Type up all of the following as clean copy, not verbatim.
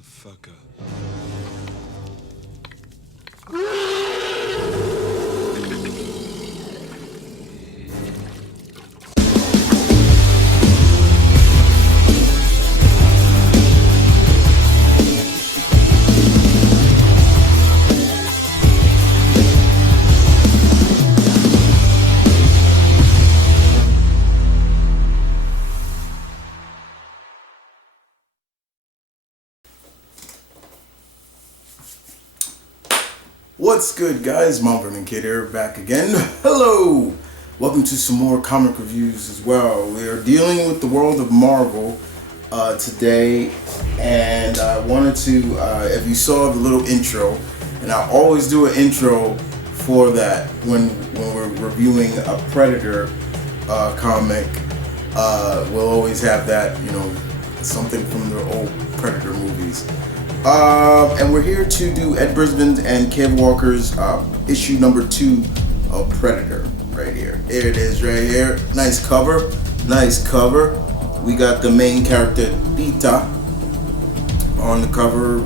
motherfucker. What's good, guys? M.V.K here, back again. Hello! Welcome to some more comic reviews as well. We are dealing with the world of Marvel today, and I wanted to, if you saw the little intro, and I always do an intro for that when we're reviewing a Predator comic, we'll always have that, something from the old Predator movies. And we're here to do Ed Brisson and Kev Walker's issue number 2 of Predator right here. Here it is right here. Nice cover. Nice cover. We got the main character, Tita, on the cover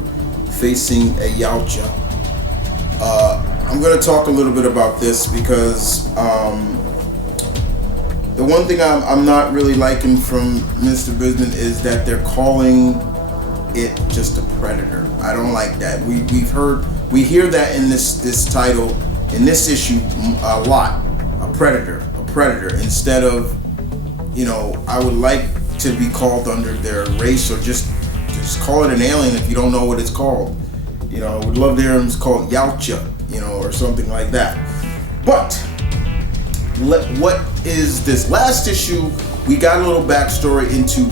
facing a Yautja. I'm going to talk a little bit about this because the one thing I'm not really liking from Mr. Brisson is that they're calling it just a Predator. I don't like that. We hear that in this title, in this issue a lot. A predator instead of, I would like to be called under their race, or just call it an alien if you don't know what it's called. I would love to hear them called Yautja, or something like that. But what is this last issue? We got a little backstory into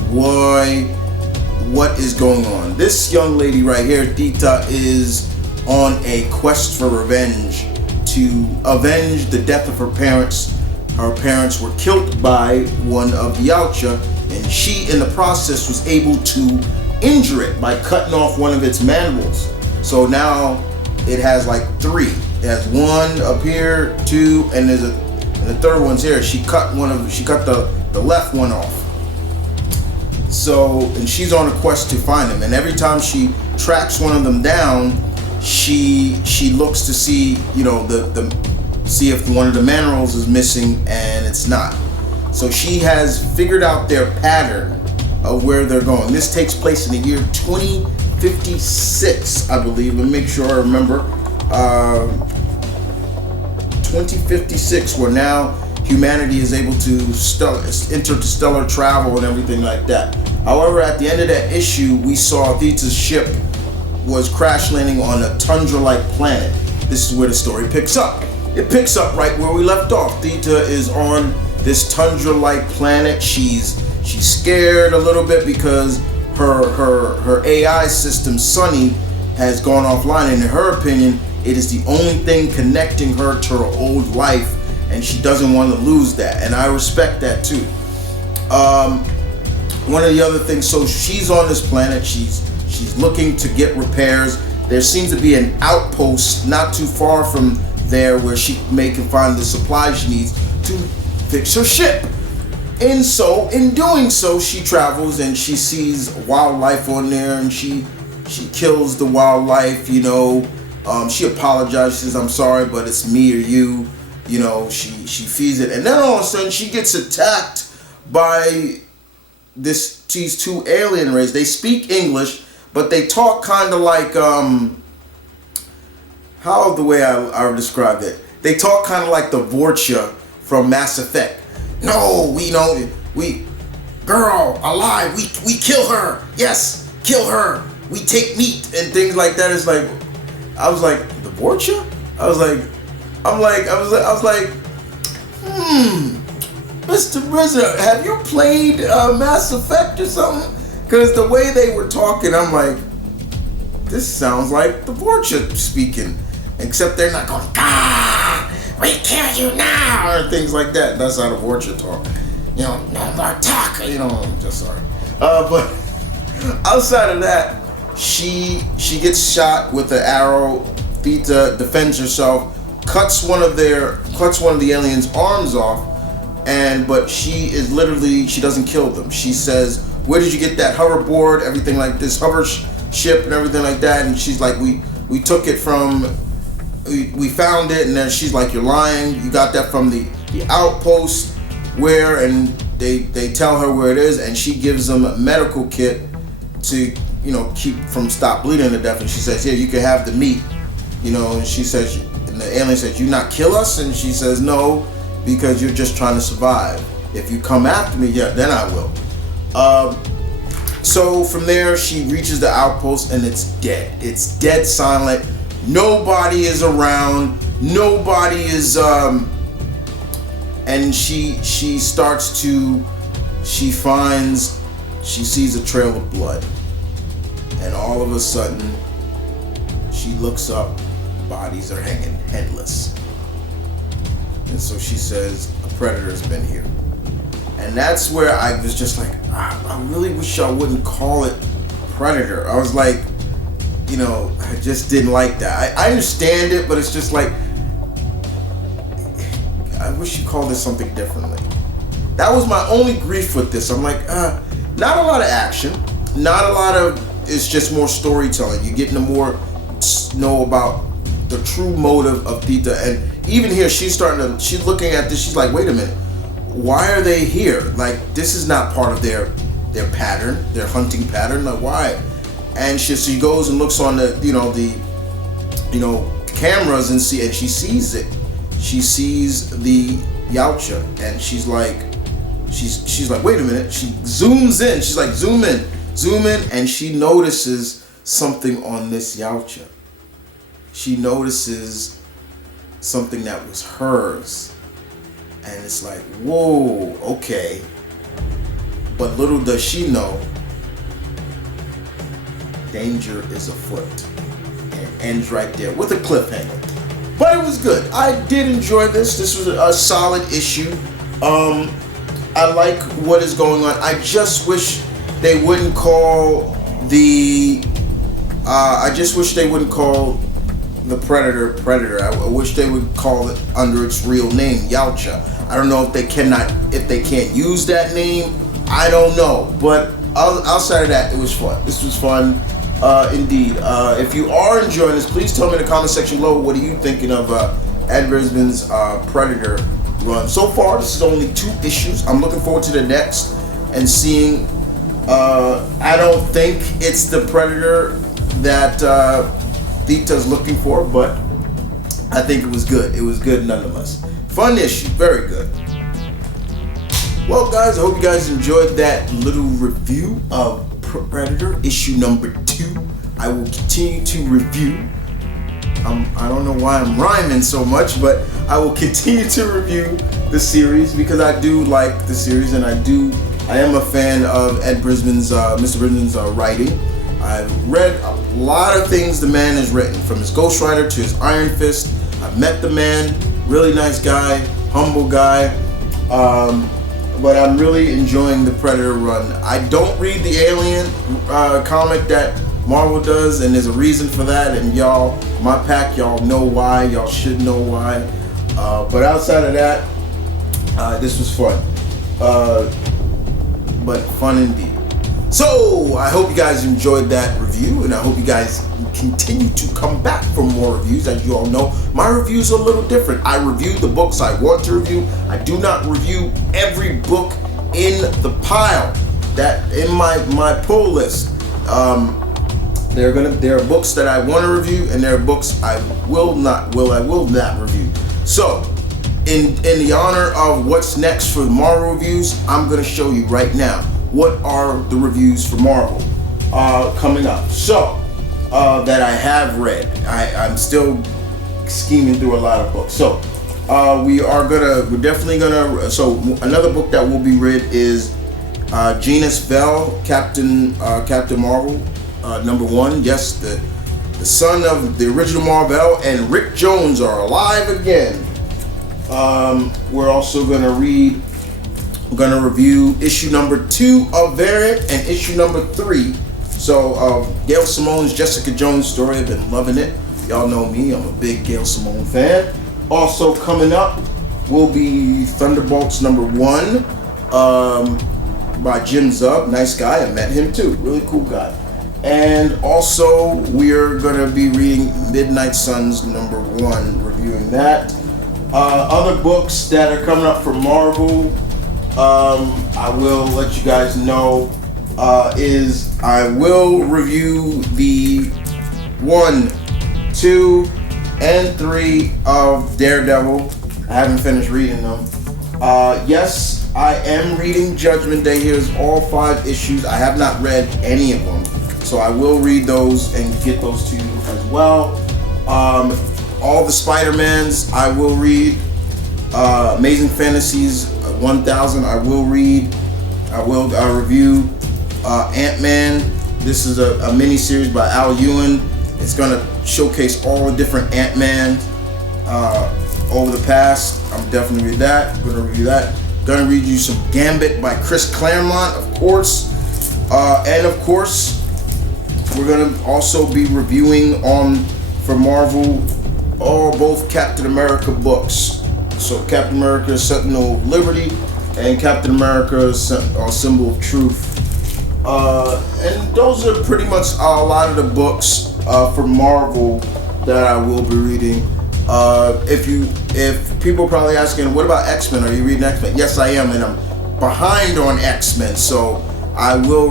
what is going on. This young lady right here, Tita, is on a quest for revenge to avenge the death of her parents. Her parents were killed by one of the Yautja, and she in the process was able to injure it by cutting off one of its mandibles. So now it has like 3. It has 1 up here, 2, and the third one's here. She cut the left one off. So, and she's on a quest to find them, and every time she tracks one of them down, she looks to see, see if one of the minerals is missing, and it's not. So she has figured out their pattern of where they're going. This takes place in the year 2056, I believe. Let me make sure I remember. 2056, where now humanity is able to interstellar travel and everything like that. However, at the end of that issue, we saw Theta's ship was crash landing on a tundra-like planet. This is where the story picks up. It picks up right where we left off. Theta is on this tundra-like planet. She's scared a little bit because her AI system, Sunny, has gone offline, and in her opinion, it is the only thing connecting her to her old life, and she doesn't want to lose that, and I respect that too. One of the other things, so she's on this planet, she's looking to get repairs. There seems to be an outpost not too far from there where she can find the supplies she needs to fix her ship. And so, in doing so, she travels and she sees wildlife on there, and she kills the wildlife, she apologizes, she says, "I'm sorry, but it's me or you." She feeds it, and then all of a sudden she gets attacked by these 2 alien races. They speak English, but they talk kind of like how the way I would describe it. They talk kind of like the Vorcha from Mass Effect. No, we girl alive. We kill her. Yes, kill her. We take meat and things like that. It's like I was like, the Vorcha. I was like, Mr. Brisson, have you played Mass Effect or something? Because the way they were talking, I'm like, this sounds like the Vorcha speaking, except they're not going, "Ah, we kill you now," or things like that. That's how the Vorcha talk. No more talk. I'm just sorry. But outside of that, she gets shot with an arrow. Theta defends herself, cuts one of the aliens' arms off, but she doesn't kill them. She says, "Where did you get that hoverboard?" Everything like this. ship and everything like that. And she's like, we took it from, we found it. And then she's like, you're lying. You got that from the outpost where, and they tell her where it is, and she gives them a medical kit to, keep from stop bleeding to death. And she says, yeah, you can have the meat, and she says, and the alien says, you not kill us? And she says, no, because you're just trying to survive. If you come after me, yeah, then I will. So from there, she reaches the outpost, and it's dead. It's dead silent. Nobody is around. Nobody is, and she sees a trail of blood. And all of a sudden, she looks up, bodies are hanging headless. And so she says, a predator's been here. And that's where I was just like, I really wish I wouldn't call it Predator. I was like, I just didn't like that. I understand it, but it's just like, I wish you called this something differently. That was my only grief with this. I'm like, not a lot of action, not a lot of, it's just more storytelling. You're getting to more know about the true motive of Theta. And even here, she's looking at this, she's like, wait a minute. Why are they here? Like, this is not part of their pattern, their hunting pattern. Like, why? And she goes and looks on the cameras and she sees it. She sees the Yautja, and she's like, wait a minute. She zooms in. She's like, zoom in, and she notices something on this Yautja. She notices something that was hers. And it's like, whoa, okay. But little does she know, danger is afoot. And it ends right there with a cliffhanger. But it was good. I did enjoy this. This was a solid issue. I like what is going on. I just wish they wouldn't call the Predator. I wish they would call it under its real name, Yautja. I don't know if they can't use that name. I don't know. But outside of that, it was fun. This was fun, indeed. If you are enjoying this, please tell me in the comment section below, what are you thinking of Ed Brisson's Predator run? So far, this is only 2 issues. I'm looking forward to the next and seeing. I don't think it's the Predator that Theta's looking for, but I think it was good. It was good nonetheless. Fun issue, very good. Well, guys, I hope you guys enjoyed that little review of Predator issue number 2. I will continue to review. I don't know why I'm rhyming so much, but I will continue to review the series because I do like the series, and I am a fan of Ed Brisson's, Mr. Brisson's writing. I've read a lot of things the man has written, from his Ghost Rider to his Iron Fist. I've met the man, really nice guy, humble guy, but I'm really enjoying the Predator run. I don't read the Alien comic that Marvel does, and there's a reason for that, and y'all, my pack, y'all know why, y'all should know why, but outside of that, this was fun, but fun indeed. So, I hope you guys enjoyed that review, and I hope you guys continue to come back for more reviews. As you all know, my reviews are a little different. I review the books I want to review. I do not review every book in the pile, that in my pull list. There are books that I want to review, and there are books I will not review. So, in the honor of what's next for Marvel reviews, I'm going to show you right now what are the reviews for Marvel coming up. So, that I have read. I'm still scheming through a lot of books. So, we're definitely gonna, so another book that will be read is Genus Vell, Captain Marvel, #1. Yes, the son of the original Marvel and Rick Jones are alive again. We're also gonna review issue number 2 of Variant and issue number 3. So, Gail Simone's Jessica Jones story. I've been loving it. Y'all know me. I'm a big Gail Simone fan. Also coming up will be Thunderbolts #1 by Jim Zub. Nice guy. I met him too. Really cool guy. And also, we're going to be reading Midnight Suns #1, reviewing that. Other books that are coming up from Marvel, I will let you guys know, is I will review the 1, 2, and 3 of Daredevil. I haven't finished reading them. Yes, I am reading Judgment Day. Here's all 5 issues. I have not read any of them, so I will read those and get those to you as well. All the Spider-Mans I will read. Amazing Fantasies 1000 I will read. I will review. Ant-Man. This is a mini-series by Al Ewing. It's going to showcase all the different Ant-Man over the past. I'm definitely read that. Going to review that. Going to read you some Gambit by Chris Claremont, of course. And of course, we're going to also be reviewing for Marvel both Captain America books. So Captain America Sentinel of Liberty and Captain America Symbol of Truth. And those are pretty much a lot of the books for Marvel that I will be reading. If people are probably asking, what about X-Men? Are you reading X-Men? Yes, I am, and I'm behind on X-Men, so I will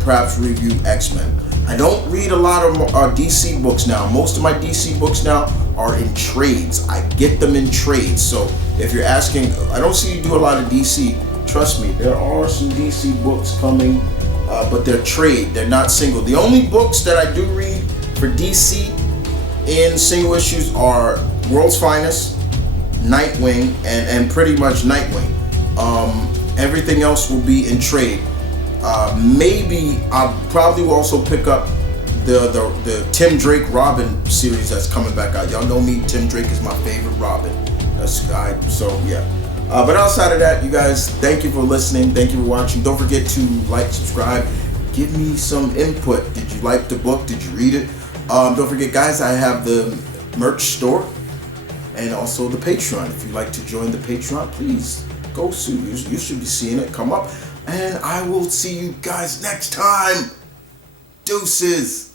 perhaps review X-Men. I don't read a lot of DC books now. Most of my DC books now are in trades. I get them in trades. So if you're asking, I don't see you do a lot of DC. Trust me, there are some DC books coming, but they're trade. They're not single. The only books that I do read for DC in single issues are World's Finest, Nightwing, and pretty much Nightwing. Everything else will be in trade. Maybe I'll probably will also pick up the Tim Drake Robin series that's coming back out. Y'all know me, Tim Drake is my favorite Robin. So yeah. But outside of that, you guys, thank you for listening. Thank you for watching. Don't forget to like, subscribe. Give me some input. Did you like the book? Did you read it? Don't forget, guys, I have the merch store and also the Patreon. If you'd like to join the Patreon, please go soon. You should be seeing it come up. And I will see you guys next time. Deuces.